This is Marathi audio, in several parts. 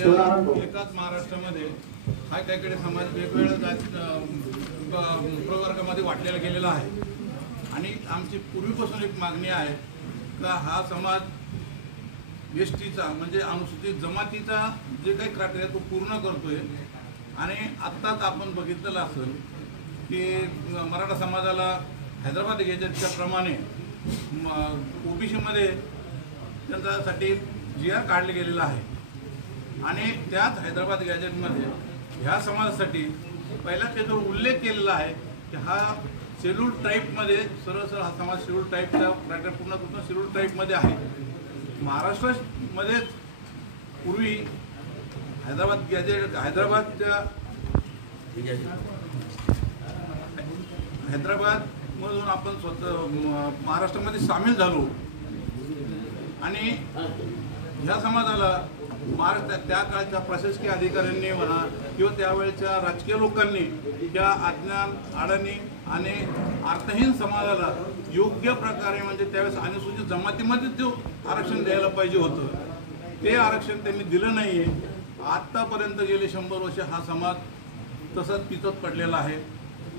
आपल्या एकाच महाराष्ट्रामध्ये हा काही समाज वेगवेगळ्या प्रवर्गामध्ये वाटलेला गेलेला आहे आणि आमची पूर्वीपासून एक मागणी आहे का हा समाज एसटीचा म्हणजे अनुसूचित जमातीचा जे काही क्रायटेरिया तो पूर्ण करतोय। आणि आत्ताच आपण बघितलेलं असेल की मराठा समाजाला हैदराबाद गॅजेटच्या प्रमाणे ओबीसीमध्ये त्यांच्यासाठी GR काढले गेलेला आहे आणि त्याच हैदराबाद गॅजेटमध्ये ह्या समाजासाठी पहिला त्याच्यावर उल्लेख केलेला आहे की हा शेड्यूल टाईपमध्ये सरळ हा समाज शेड्यूल टाईपचा क्रायटेरिया पूर्ण करून शेड्यूल टाईपमध्ये आहे। महाराष्ट्रामध्ये पूर्वी हैदराबाद गॅजेट हैदराबादमधून आपण स्वतः महाराष्ट्रामध्ये सामील झालो आणि ह्या समाजाला महाराष्ट्रात त्या काळच्या प्रशासकीय अधिकाऱ्यांनी म्हणा किंवा त्यावेळेच्या राजकीय लोकांनी त्या अज्ञान अडाणी आणि अर्थहीन समाजाला योग्य प्रकारे म्हणजे त्यावेळेस अनुसूचित जमातीमध्ये जो आरक्षण द्यायला पाहिजे होतं ते आरक्षण त्यांनी दिलं नाही आहे। आत्तापर्यंत गेले 100 वर्ष हा समाज तसाच पिचत पडलेला आहे,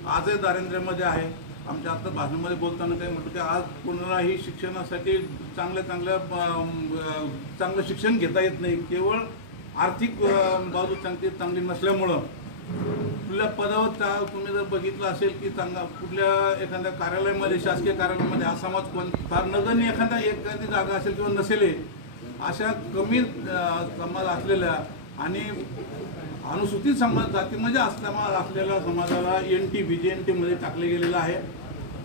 आजही दारिद्र्यामध्ये आहे। आमच्या आता भाषणामध्ये बोलताना काय म्हटलं की आज कोणालाही शिक्षणासाठी चांगलं शिक्षण घेता येत नाही, केवळ आर्थिक बाजू चांगली नसल्यामुळं कुठल्या पदावर तुम्ही जर बघितलं असेल की कुठल्या एखाद्या कार्यालयामध्ये शासकीय कार्यालयामध्ये हा समाज फार नगण्य एखादी जागा असेल किंवा नसेल अशा कमी समाज असलेल्या आणि अनुसूचित समाज जातीमध्ये असलेल्या समाजाला NT BJNT मध्ये टाकले गेलेलं आहे।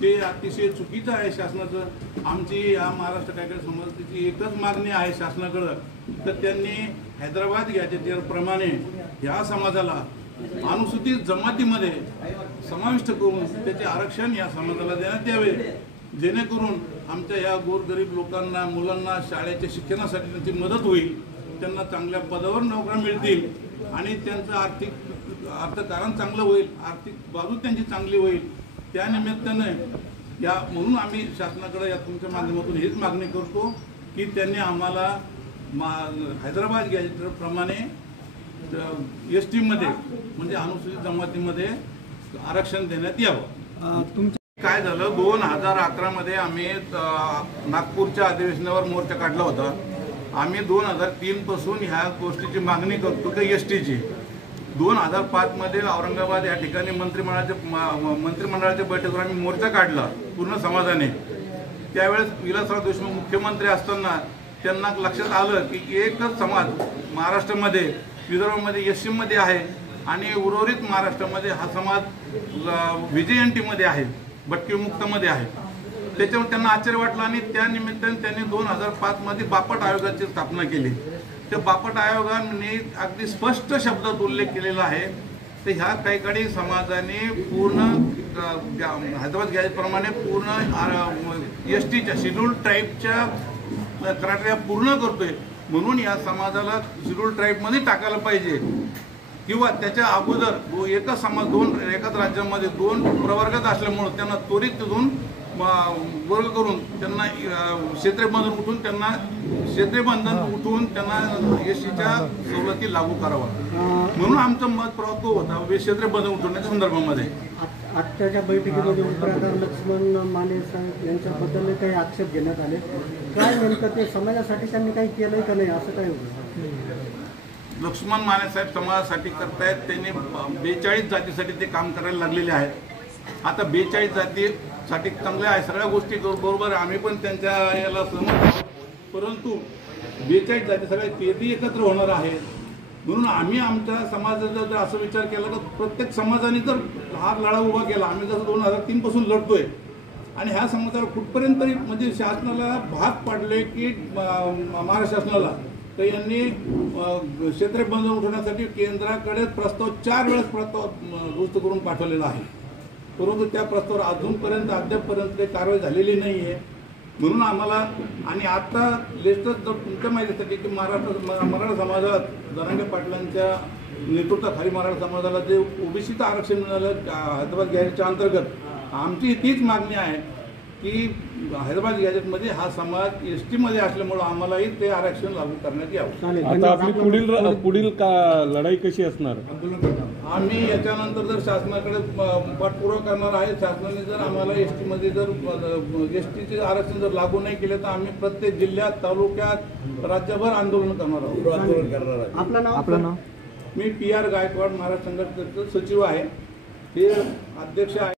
ते अतिशय चुकीचं आहे शासनाचं। आमची या महाराष्ट्र कायदे समाजाची एकच मागणी आहे शासनाकडं तर त्यांनी हैदराबाद गॅजेटप्रमाणे ह्या समाजाला अनुसूचित जमातीमध्ये समाविष्ट करून त्याचे आरक्षण या समाजाला देण्यात यावे, जेणेकरून आमच्या या गोरगरीब लोकांना मुलांना शाळेच्या शिक्षणासाठी त्यांची मदत होईल, त्यांना चांगल्या पदावर नोकऱ्या मिळतील आणि त्यांचं अर्थकारण चांगलं होईल, आर्थिक बाजू त्यांची चांगली होईल। त्या निमित्ताने म्हणून आम्ही शासनाकडे या तुमच्या माध्यमातून हेच मागणी करतो की त्यांनी आम्हाला हैदराबाद गॅजेटप्रमाणे ST मध्ये म्हणजे अनुसूचित जमातीमध्ये आरक्षण देण्यात यावं। काय झालं 2011 मध्ये आम्ही नागपूरच्या अधिवेशनावर मोर्चा काढला होता। आम्ही 2003 पासून ह्या गोष्टीची मागणी करतो की STची 2005 मध्ये औरंगाबाद या ठिकाणी मंत्रिमंडळाच्या बैठकीवर आम्ही मोर्चा काढला पूर्ण समाजाने। त्यावेळेस विलासराव देशमुख मुख्यमंत्री असताना त्यांना लक्षात आलं की एकच समाज महाराष्ट्रामध्ये विदर्भामध्ये SC मध्ये आहे आणि उर्वरित महाराष्ट्रामध्ये हा समाज VJNT मध्ये आहे, भटकी मुक्तमध्ये आहे। त्याच्यावर त्यांना आश्चर्य वाटलं आणि त्या निमित्ताने त्यांनी 2005 मध्ये बापट आयोगाची स्थापना केली। त्या बापट आयोगाने अगदी स्पष्ट शब्दात उल्लेख केलेला आहे तर ह्या काही समाजाने पूर्ण हैदराबाद गॅजेटप्रमाणे पूर्ण STच्या शेड्यूल टाईपच्या क्रायटेरिया पूर्ण करतोय, म्हणून या समाजाला शेड्यूल टाईपमध्ये टाकायला पाहिजे किंवा त्याच्या अगोदर एकाच राज्यामध्ये 2 प्रवर्गात असल्यामुळे त्यांना त्वरित तिथून वर्ग करून त्यांना क्षेत्रीय बंधन उठवून त्यांना SCच्या सवलती लागू करावा, म्हणून आमचं मत प्रभाव होता क्षेत्रीय बंधन उठवण्याच्या संदर्भामध्ये। आजच्या बैठकीमध्ये उपप्रधान लक्ष्मण माने यांच्याबद्दल काही आक्षेप घेण्यात आले, काय नेमकं ते समाजासाठी त्यांनी काही केलंय का नाही असं काय होतं? लक्ष्मण माने साहेब समाजासाठी करतायत, त्यांनी 42 जातीसाठी ते काम करायला लागलेले आहेत। आता 42 जातीसाठी चांगल्या आहे, सगळ्या गोष्टी बरोबर आम्ही पण त्यांच्या याला सहमत आहोत, परंतु 42 जाती सगळ्या तेही एकत्र होणार आहेत, म्हणून आम्ही आमच्या समाजाचा जर असं विचार केला तर प्रत्येक समाजाने जर हा लढा उभा केला, आम्ही जसं 2003 पासून लढतोय आणि ह्या समाजाला कुठपर्यंत म्हणजे शासनाला भाग पाडले की महाराष्ट्र शासनाला तर यांनी क्षेत्रीय बंधन उठवण्यासाठी केंद्राकडे प्रस्ताव 4 वेळेस दुरुस्त करून पाठवलेला आहे, परंतु त्या प्रस्तावावर अद्यापपर्यंत कारवाई झालेली नाही आहे। म्हणून आम्हाला आणि आता लेटेस्ट तुमच्या माहितीसाठी की मराठा समाजात जरांगे पाटलांच्या नेतृत्वाखाली मराठा समाजाला जे OBCचं आरक्षण मिळालं हैदराबाद गॅजेटच्या अंतर्गत, आमची तीच मागणी आहे की हैदराबाद गॅजेटमध्ये हा समाज एसटी मध्ये असल्यामुळं आम्हालाही ते आरक्षण लागू करण्यात यावं. चालेल. आता आपली पुढील लढाई कशी असणार? आम्ही याच्यानंतर जर शासनाकडे पाठपुरावा करणार आहे. शासनाने जर आम्हाला एसटी मध्ये जर एसटीचे आरक्षण जर लागू नाही केले तर आम्ही प्रत्येक जिल्ह्यात, तालुक्यात, राज्यभर आंदोलन करणार आहोत. आपलं नाव? मी PR गायकवाड, महाराष्ट्र संघटनेचे सचिव आहे. हे अध्यक्ष आहे.